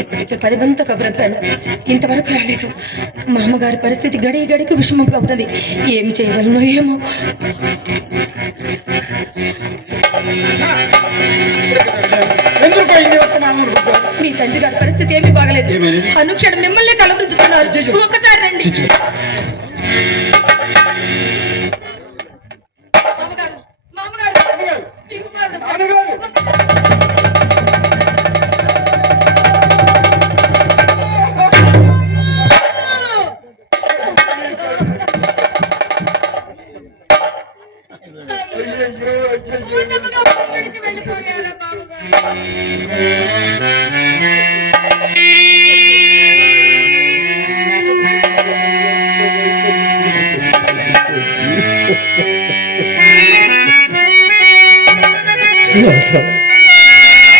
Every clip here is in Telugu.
ఇప్పటికే పది మందితో కబురంపాను ఇంతవరకు రాలేదు. మా అమ్మగారి పరిస్థితి గడి గడికి విషమంగా ఉన్నది. ఏమి చేయవలనో ఏమో? మీ తండ్రి గారి పరిస్థితి ఏమీ బాగలేదు? అనుక్షణం మిమ్మల్ని కలవరించుతున్నారు. ఒక్కసారి రండి. మామగారు, మామగారు,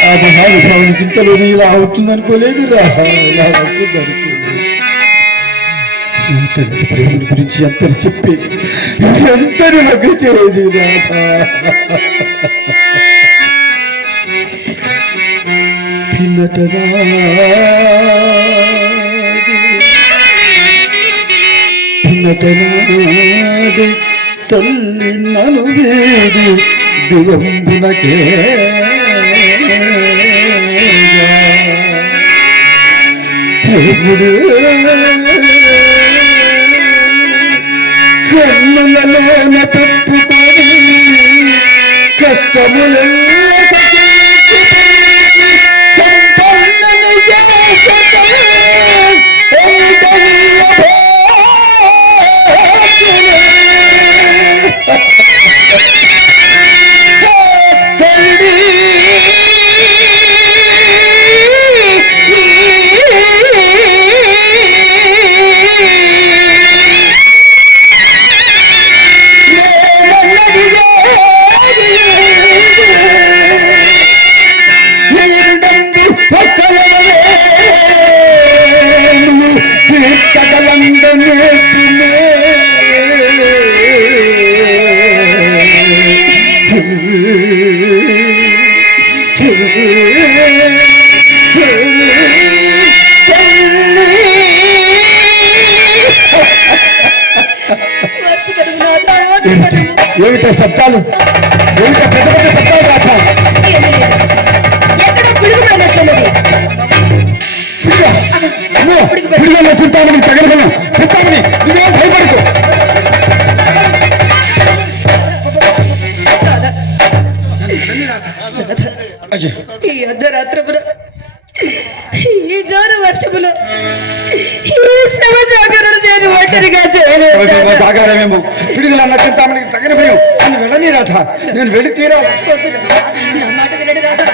ఆ మహానుభావునికి ఇంతలోనే ఇలా అవుతుందనుకోలేదు రాధా ఇలా అవుతుందనుకోలేదు ఎంతటి ప్రేమల గురించి ఎంత చెప్పి ఎంతని నగ్గు చేయదు రాధా పిన్నటనాడు తల్లి నలువేది వేది దిగంబునకే ప్రభుడు కన్నులలోన పెట్టుకొని కష్టములే ఏమిటా శబ్దాలు? ఏమిటా పెద్ద పెద్ద శబ్దాలు రాక నువ్వేం భయపడకు. ఈ అర్ధరాత్రమున ఈ జోరు వర్షములో ఈ శవ నేను ఒంటరిగా చేయలేదు రాధా. జాగారమేమో పిడుగులు అన్న చింతామని తగిన భయం. నన్ను వెళ్ళని రాధ. నేను వెళ్ళి మాట వినండి రాధా.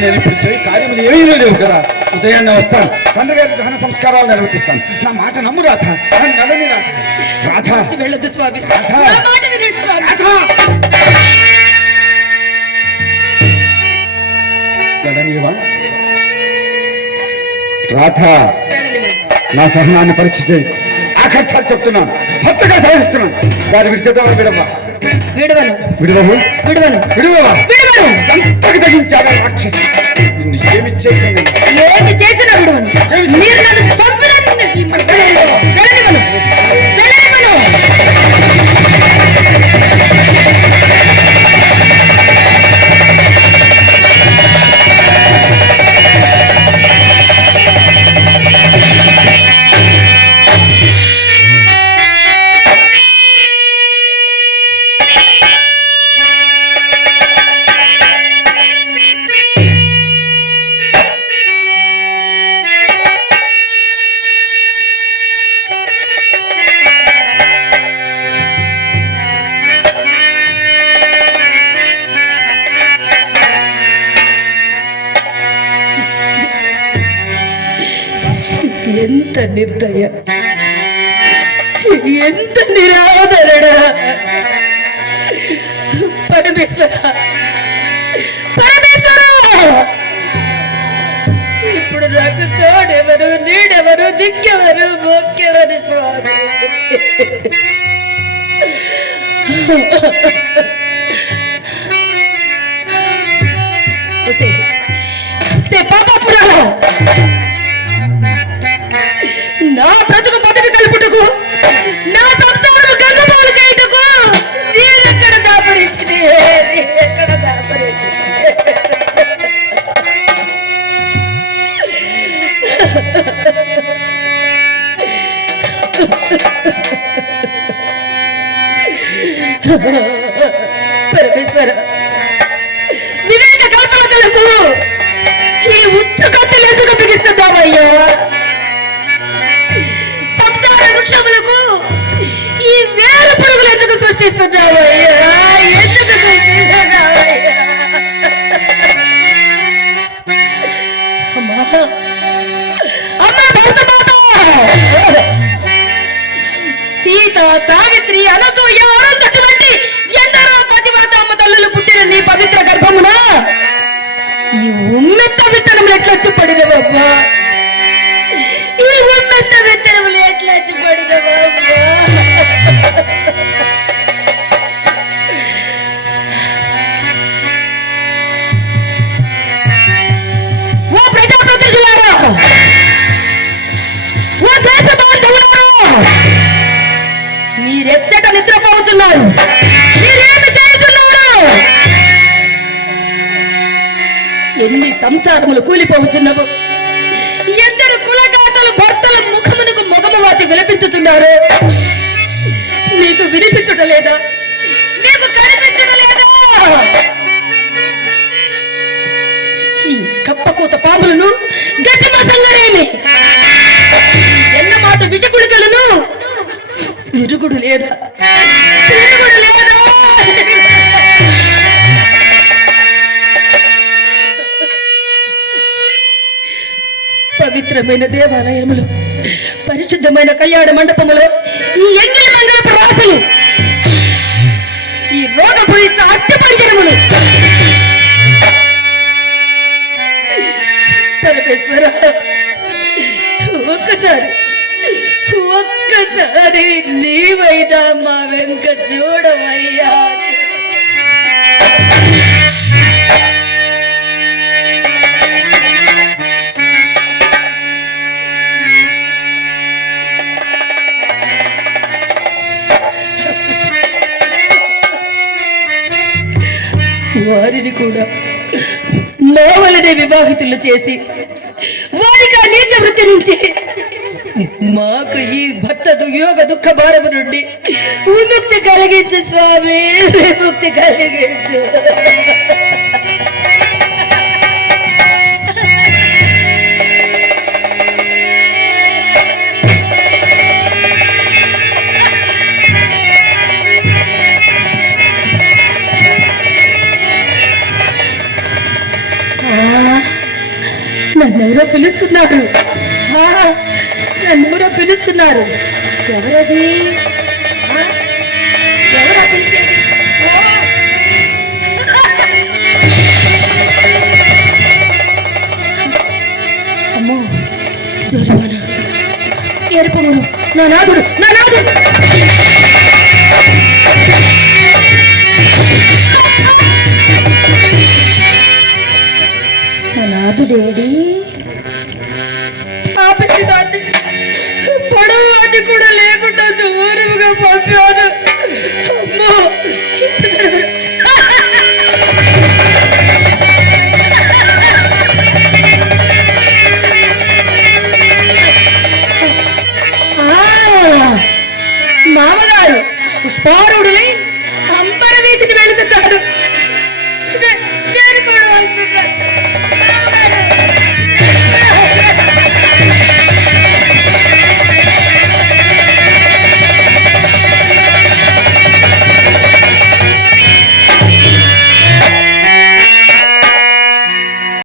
నేను ఇప్పుడు చేయి కార్యములు ఏమీ లేవు కదా. ఉదయాన్నే వస్తాను. తండ్రి గారి దహన సంస్కారాలు నిర్వర్తిస్తాను. నా మాట నమ్ము రాధ. నన్ను వెళ్ళని రాధ. రాధ. వెళ్ళొద్దు స్వామి. రాధా. రాధ నా సహనాన్ని పరీక్ష చేయి ఆఖరిసారి చెప్తున్నాను. భర్తగా సాధిస్తున్నాను దాన్ని విడిచేద్దామని విడవ్వా విడవను. విడవవు విడవను. విడవవా? విడవను. ఎంతకు తగ్గించావే రాక్షసి? నిన్ను ఏమి చేశాను? ఏమి చేసిన విడవను. మీరు నన్ను ఎంత నిర్దయ ఎంత నిరాదరణ పరమేశ్వర పరమేశ్వర ఇప్పుడు నాకు తోడెవరు నీడెవరు దిక్కెవరు మొక్కెవరు స్వామి పరమేశ్వర వివేక గోపాలకు ఈ ఉచ్చు కత్తులు ఎందుకు బిగిస్తున్నావయ్యో సావిత్రి అనసూయ అరుంధతి వంటి ఎందరో పతివ్రత అమ్మ తల్లులు పుట్టిన నీ పవిత్ర గర్భమున ఈ ఉమ్మెత్త విత్తనములు ఎట్లొచ్చి పడినవబ్బా? ఎన్ని సంసారములు కూలిపోవచ్చున్నవు ఎందరు కులగాతలు భర్తల ముఖమునకు మొగము వాచి విలపించుతున్నారు నీకు వినిపించుట లేదా? మీకు కనిపించుట లేదా? ఈ కప్పకూత పాములను గజమసంగరేమి? ఎన్న మాట విషకుడికలను విరుగుడు లేదా? విరుగుడు లేదా? పవిత్రమైన దేవాలయములు పరిశుద్ధమైన కళ్యాణ మండపములో వారిని కూడా నోవలనే వివాహితులు చేసి వారికి ఆ నీచ వృత్తి నుంచి మాకు ఈ భర్త దుయోగ దుఃఖ భారము నుండి విముక్తి కలిగించు స్వామి విముక్తి కలిగించు. నన్నెవరో పిలుస్తున్నారు. నన్ను నన్నెవరో పిలుస్తున్నారు. ఎవరది? పిలిచేది అమ్మో జరువానా. ఎరుపమును నా నాదుడు నా నాదుడు.